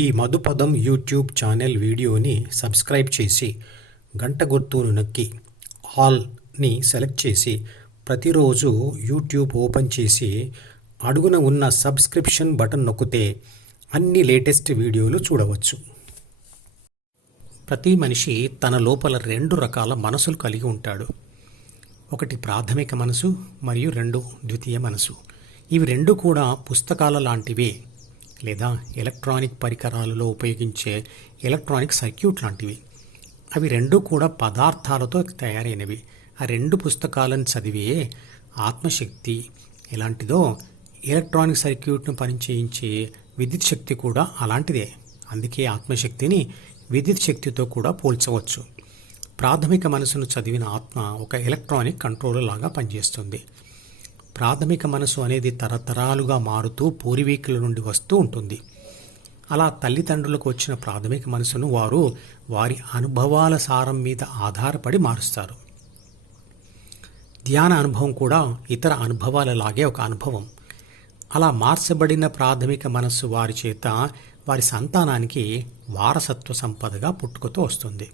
ఈ మధుపదం YouTube channel వీడియోని subscribe చేసి గంట గుర్తును నొక్కి ఆల్ని సెలెక్ట్ చేసి ప్రతిరోజు యూట్యూబ్ ఓపెన్ చేసి అడుగున ఉన్న సబ్స్క్రిప్షన్ బటన్ నొక్కితే అన్ని లేటెస్ట్ వీడియోలు చూడవచ్చు. ప్రతి మనిషి తన లోపల రెండు రకాల మనసులు కలిగి ఉంటాడు. ఒకటి ప్రాథమిక మనసు మరియు రెండు ద్వితీయ మనసు. ఇవి రెండు కూడా పుస్తకాల లాంటివే. లేదా ఎలక్ట్రానిక్ పరికరాలలో ఉపయోగించే ఎలక్ట్రానిక్ సర్క్యూట్ లాంటివి. అవి రెండు కూడా పదార్థాలతో తయారైనవి. ఆ రెండు పుస్తకాలను చదివే ఆత్మశక్తి ఎలాంటిదో ఎలక్ట్రానిక్ సర్క్యూట్ను పనిచేయించే విద్యుత్ శక్తి కూడా అలాంటిదే. అందుకే ఆత్మశక్తిని విద్యుత్ శక్తితో కూడా పోల్చవచ్చు. ప్రాథమిక మనసును చదివిన ఆత్మ ఒక ఎలక్ట్రానిక్ కంట్రోలర్ లాగా పనిచేస్తుంది. ప్రాథమిక మనసు అనేది తరతరాలుగా మారుతూ పూర్వీకుల నుండి వస్తూ ఉంటుంది. అలా తల్లిదండ్రులకు వచ్చిన ప్రాథమిక మనసును వారు వారి అనుభవాల సారం మీద ఆధారపడి మారుస్తారు. ధ్యాన అనుభవం కూడా ఇతర అనుభవాలలాగే ఒక అనుభవం. అలా మార్చబడిన ప్రాథమిక మనస్సు వారి చేత వారి సంతానానికి వారసత్వ సంపదగా పుట్టుకతో వస్తుంది.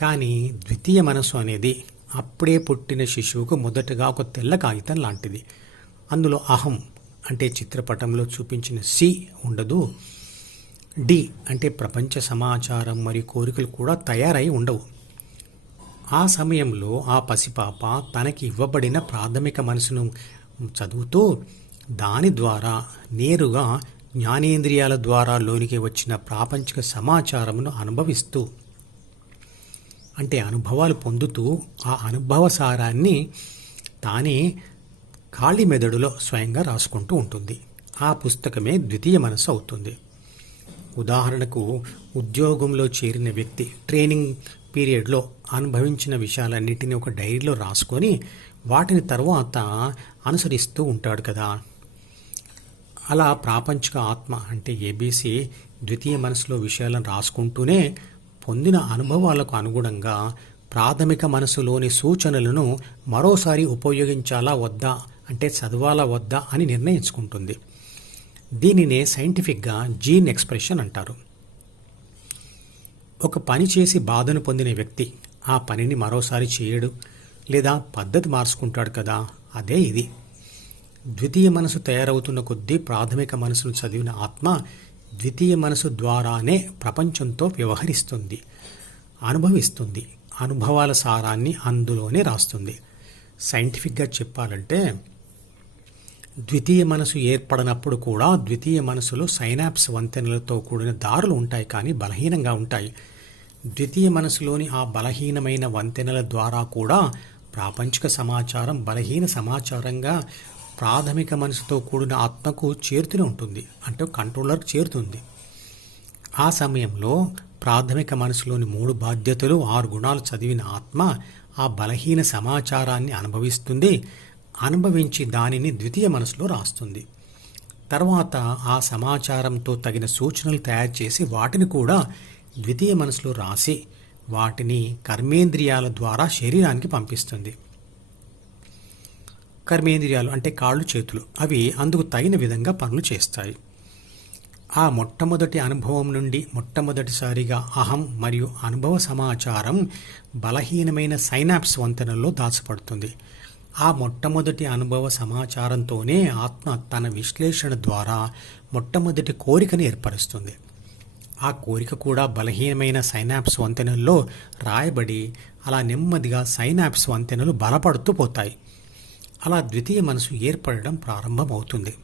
కానీ ద్వితీయ మనస్సు అనేది అప్పుడే పుట్టిన శిశువుకు మొదటగా ఒక తెల్ల కాగితం లాంటిది. అందులో అహం అంటే చిత్రపటంలో చూపించిన సి ఉండదు. డి అంటే ప్రపంచ సమాచారం మరియు కోరికలు కూడా తయారై ఉండవు. ఆ సమయంలో ఆ పసిపాప తనకి ఇవ్వబడిన ప్రాథమిక మనసును చదువుతూ దాని ద్వారా నేరుగా జ్ఞానేంద్రియాల ద్వారా లోనికి వచ్చిన ప్రాపంచిక సమాచారమును అనుభవిస్తూ అంటే అనుభవాలు పొందుతూ ఆ అనుభవ సారాన్ని తానే ఖాళీ మెదడులో స్వయంగా రాసుకుంటూ ఉంటుంది. ఆ పుస్తకమే ద్వితీయ మనసు అవుతుంది. ఉదాహరణకు ఉద్యోగంలో చేరిన వ్యక్తి ట్రైనింగ్ పీరియడ్లో అనుభవించిన విషయాలన్నింటినీ ఒక డైరీలో రాసుకొని వాటిని తర్వాత అనుసరిస్తూ ఉంటాడు కదా. అలా ప్రాపంచిక ఆత్మ అంటే ఏబీసీ ద్వితీయ మనసులో విషయాలను రాసుకుంటూనే పొందిన అనుభవాలకు అనుగుణంగా ప్రాథమిక మనసులోని సూచనలను మరోసారి ఉపయోగించాలా వద్దా అంటే చదవాలా వద్దా అని నిర్ణయించుకుంటుంది. దీనినే సైంటిఫిక్గా జీన్ ఎక్స్ప్రెషన్ అంటారు. ఒక పని చేసి బాధను పొందిన వ్యక్తి ఆ పనిని మరోసారి చేయడు లేదా పద్ధతి మార్చుకుంటాడు కదా అదే ఇది. ద్వితీయ మనసు తయారవుతున్న కొద్దీ ప్రాథమిక మనసును చదివిన ఆత్మ ద్వితీయ మనసు ద్వారానే ప్రపంచంతో వ్యవహరిస్తుంది అనుభవిస్తుంది అనుభవాల సారాన్ని అందులోనే రాస్తుంది. సైంటిఫిక్గా చెప్పాలంటే ద్వితీయ మనసు ఏర్పడినప్పుడు కూడా ద్వితీయ మనసులో సైనాప్స్ వంతెనలతో కూడిన దారులు ఉంటాయి కానీ బలహీనంగా ఉంటాయి. ద్వితీయ మనసులోని ఆ బలహీనమైన వంతెనల ద్వారా కూడా ప్రాపంచిక సమాచారం బలహీన సమాచారంగా ప్రాథమిక మనసుతో కూడిన ఆత్మకు చేరుతూనే ఉంటుంది. అంటే కంట్రోలర్ చేరుతుంది. ఆ సమయంలో ప్రాథమిక మనసులోని మూడు బాధ్యతలు ఆరు గుణాలు చదివిన ఆత్మ ఆ బలహీన సమాచారాన్ని అనుభవిస్తుంది. అనుభవించి దానిని ద్వితీయ మనసులో రాస్తుంది. తర్వాత ఆ సమాచారంతో తగిన సూచనలు తయారు చేసి వాటిని కూడా ద్వితీయ మనసులో రాసి వాటిని కర్మేంద్రియాల ద్వారా శరీరానికి పంపిస్తుంది. కర్మేంద్రియాలు అంటే కాళ్ళు చేతులు. అవి అందుకు తగిన విధంగా పనులు చేస్తాయి. ఆ మొట్టమొదటి అనుభవం నుండి మొట్టమొదటిసారిగా అహం మరియు అనుభవ సమాచారం బలహీనమైన సైనాప్స్ వంతెనల్లో దాచపడుతుంది ఆ మొట్టమొదటి అనుభవ సమాచారంతోనే ఆత్మ తన విశ్లేషణ ద్వారా మొట్టమొదటి కోరికను ఏర్పరుస్తుంది. ఆ కోరిక కూడా బలహీనమైన సైనాప్స్ వంతెనల్లో రాయబడి అలా నెమ్మదిగా సైనాప్స్ వంతెనలు బలపడుతూ పోతాయి. అలా ద్వితీయ మనసు ఏర్పడడం ప్రారంభమవుతుంది.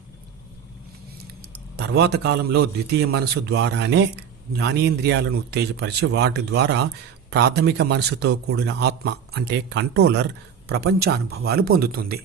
తర్వాత కాలంలో ద్వితీయ మనసు ద్వారానే జ్ఞానేంద్రియాలను ఉత్తేజపరిచి వాటి ద్వారా ప్రాథమిక మనసుతో కూడిన ఆత్మ అంటే కంట్రోలర్ ప్రపంచ అనుభవాలు పొందుతుంది.